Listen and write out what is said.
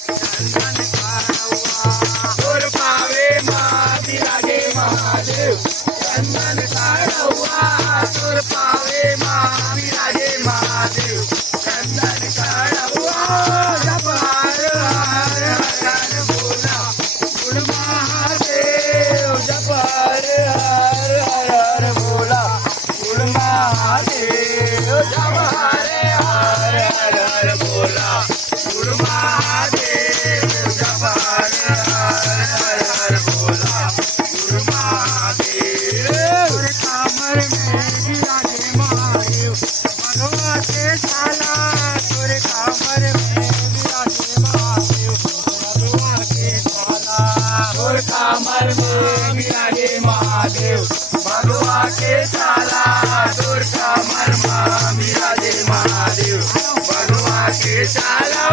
चंदन काढवा तोर पावे मा विराजे महादेव चंदन काढवा तोर पावे मा विराजे महादेव चंदन काढवा जप हर हर हर बोला गुण महादेव जप हर हर हर बोला गुण महादेव जप हर हर हर बोला गुण महादेव जप हर हर बोला गुण महादेव कामर में विराजे महादेव भगवा के साला तोरे कामर में विराजे महादेव भगवा के साला तोर कामर में विराजे महादेव भगवा के साला तोर कामर में विराजे महादेव भगवा के साला